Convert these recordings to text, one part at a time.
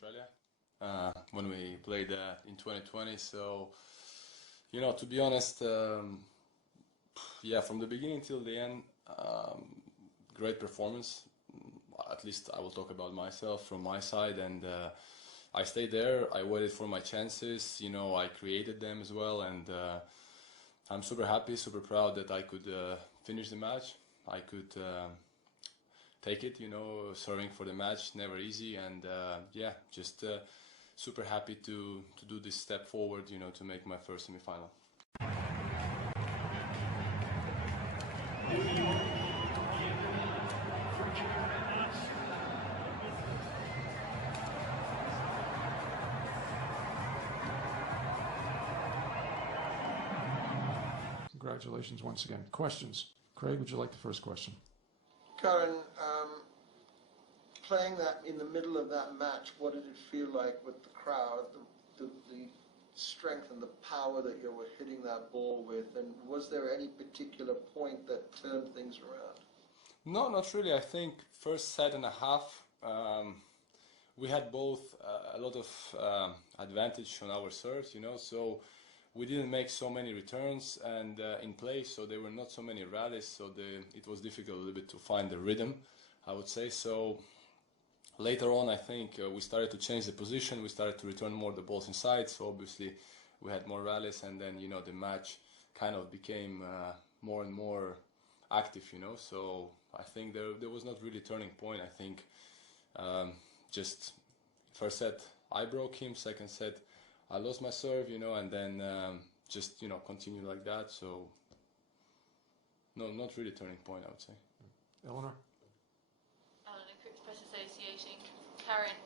Australia when we played in 2020. So, you know, to be honest, yeah, from the beginning till the end, great performance. At least I will talk about myself from my side, and I stayed there. I waited for my chances. You know, I created them as well, and I'm super happy, super proud that I could finish the match. I could take it, you know, serving for the match, never easy, and yeah, just super happy to do this step forward, you know, to make my first semi-final. Congratulations once again. Questions? Craig, would you like the first question? Karen, playing that in the middle of that match, what did it feel like with the crowd, the strength and the power that you were hitting that ball with, and was there any particular point that turned things around? No, not really. I think first set and a half, we had both a lot of advantage on our serves, you know, so we didn't make so many returns and in play, so there were not so many rallies, so it was difficult a little bit to find the rhythm, I would say. So later on, I think we started to change the position, we started to return more the balls inside, so obviously we had more rallies, and then, you know, the match kind of became more and more active, you know, so I think there was not really a turning point. I think just first set I broke him, second set I lost my serve, you know, and then just, you know, continue like that. So, no, not really turning point, I would say. Eleanor? Eleanor, Cricket Press Association. Karen,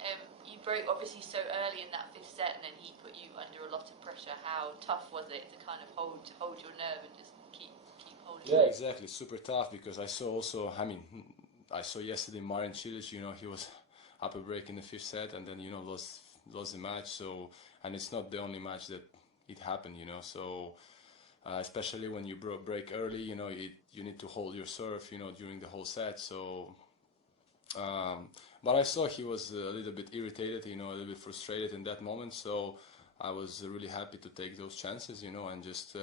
you broke obviously so early in that fifth set, and then he put you under a lot of pressure. How tough was it to kind of hold your nerve and just keep holding? Yeah, exactly. Super tough, because I saw also, I mean, I saw yesterday Marin Cilic, you know, he was up a break in the fifth set, and then, you know, lost the match. So, and it's not the only match that it happened, you know, so especially when you break early, you know, you need to hold your serve, you know, during the whole set. So but I saw he was a little bit irritated, you know, a little bit frustrated in that moment, so I was really happy to take those chances, you know, and just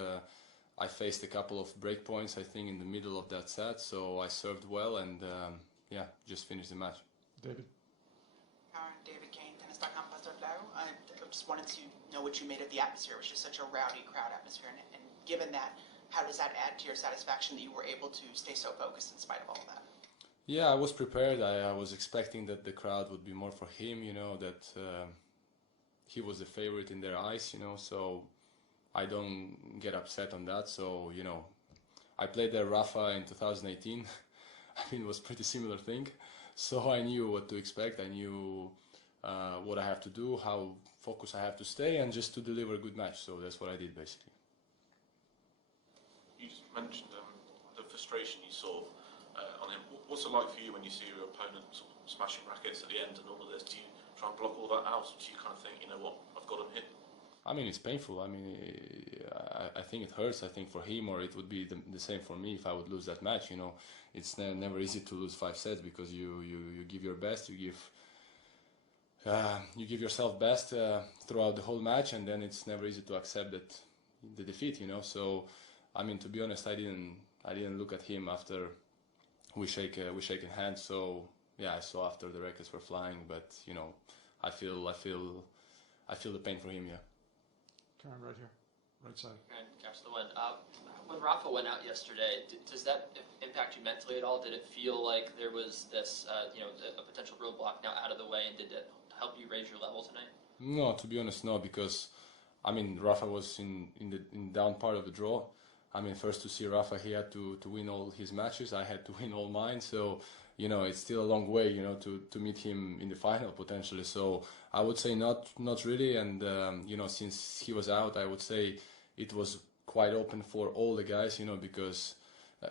I faced a couple of break points, I think, in the middle of that set, so I served well, and yeah, just finished the match. David? David Kane, tennis.com, I just wanted to know what you made of the atmosphere. It was just such a rowdy crowd atmosphere, and given that, how does that add to your satisfaction that you were able to stay so focused in spite of all of that? Yeah, I was prepared. I was expecting that the crowd would be more for him, you know, that he was the favorite in their eyes, you know, so I don't get upset on that. So, you know, I played there Rafa in 2018. I mean, it was a pretty similar thing. So I knew what to expect. I knew what I have to do, how focused I have to stay, and just to deliver a good match. So that's what I did, basically. You just mentioned the frustration you saw on him. What's it like for you when you see your opponent sort of smashing rackets at the end and all of this? Do you try and block all that out? Or do you kind of think, you know what, I've got him hit? I mean, it's painful. I mean, I think it hurts, I think, for him, or it would be the same for me if I would lose that match, you know. It's never easy to lose 5 sets, because you give your best, you give yourself best throughout the whole match, and then it's never easy to accept the defeat, you know. So, I mean, to be honest, I didn't look at him after we shaken hands. So yeah, I saw after the rackets were flying, but you know, I feel the pain for him. Yeah. Karen, right here, right side. And catch the one. When Rafa went out yesterday, does that impact you mentally at all? Did it feel like there was this, you know, a potential roadblock now out of the way, and did it help you raise your level tonight? No, to be honest, no, because I mean, Rafa was in down part of the draw. I mean, first to see Rafa, he had to win all his matches. I had to win all mine. So, you know, it's still a long way, you know, to meet him in the final potentially. So I would say not really. And, you know, since he was out, I would say it was quite open for all the guys, you know, because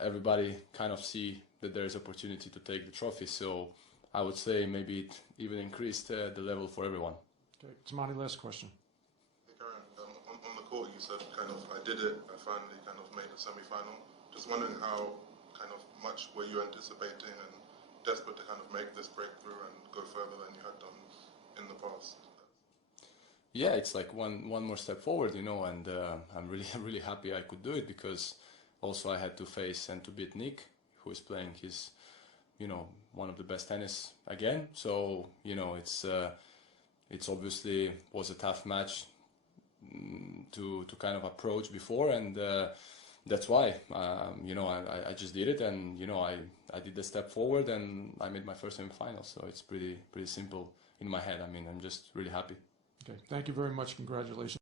everybody kind of see that there is opportunity to take the trophy. So I would say maybe it even increased the level for everyone. Okay, Tamani, last question. On the court, you said kind of, I did it, I finally kind of made the semi-final. Just wondering how kind of much were you anticipating and desperate to kind of make this breakthrough and go further than you had done in the past? yeah, it's like one more step forward, you know, and I'm really happy I could do it, because also I had to face and to beat Nick, who is playing his, you know, one of the best tennis again. So, you know, it's obviously was a tough match to kind of approach before, and that's why, you know, I just did it, and, you know, I did the step forward and I made my first semi-final. So it's pretty simple in my head. I mean, I'm just really happy. Okay, thank you very much. Congratulations.